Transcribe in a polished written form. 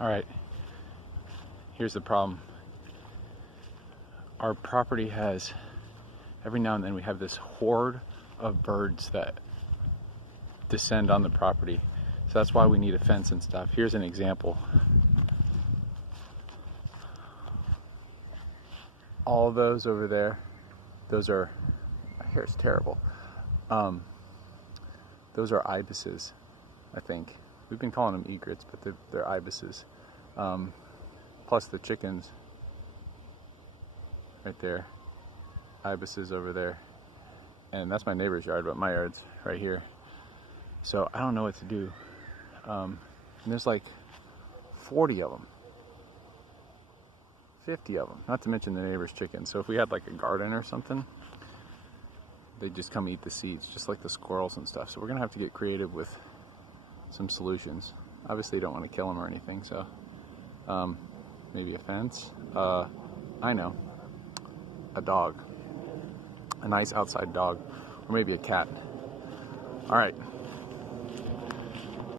All right, here's the problem. Our property has, every now and then we have this horde of birds that descend on the property. So that's why we need a fence and stuff. Here's an example. All those over there, those are, my hair is terrible. Those are ibises, I think. We've been calling them egrets, but they're ibises. Plus the chickens right there, ibises over there. And that's my neighbor's yard, but my yard's right here. So I don't know what to do. And there's like 40 of them. 50 of them, not to mention the neighbor's chickens. So if we had like a garden or something, they just come eat the seeds, just like the squirrels and stuff. So we're gonna have to get creative with some solutions. Obviously you don't want to kill them or anything, so maybe a fence. I know, a dog, a nice outside dog, or maybe a cat. All right.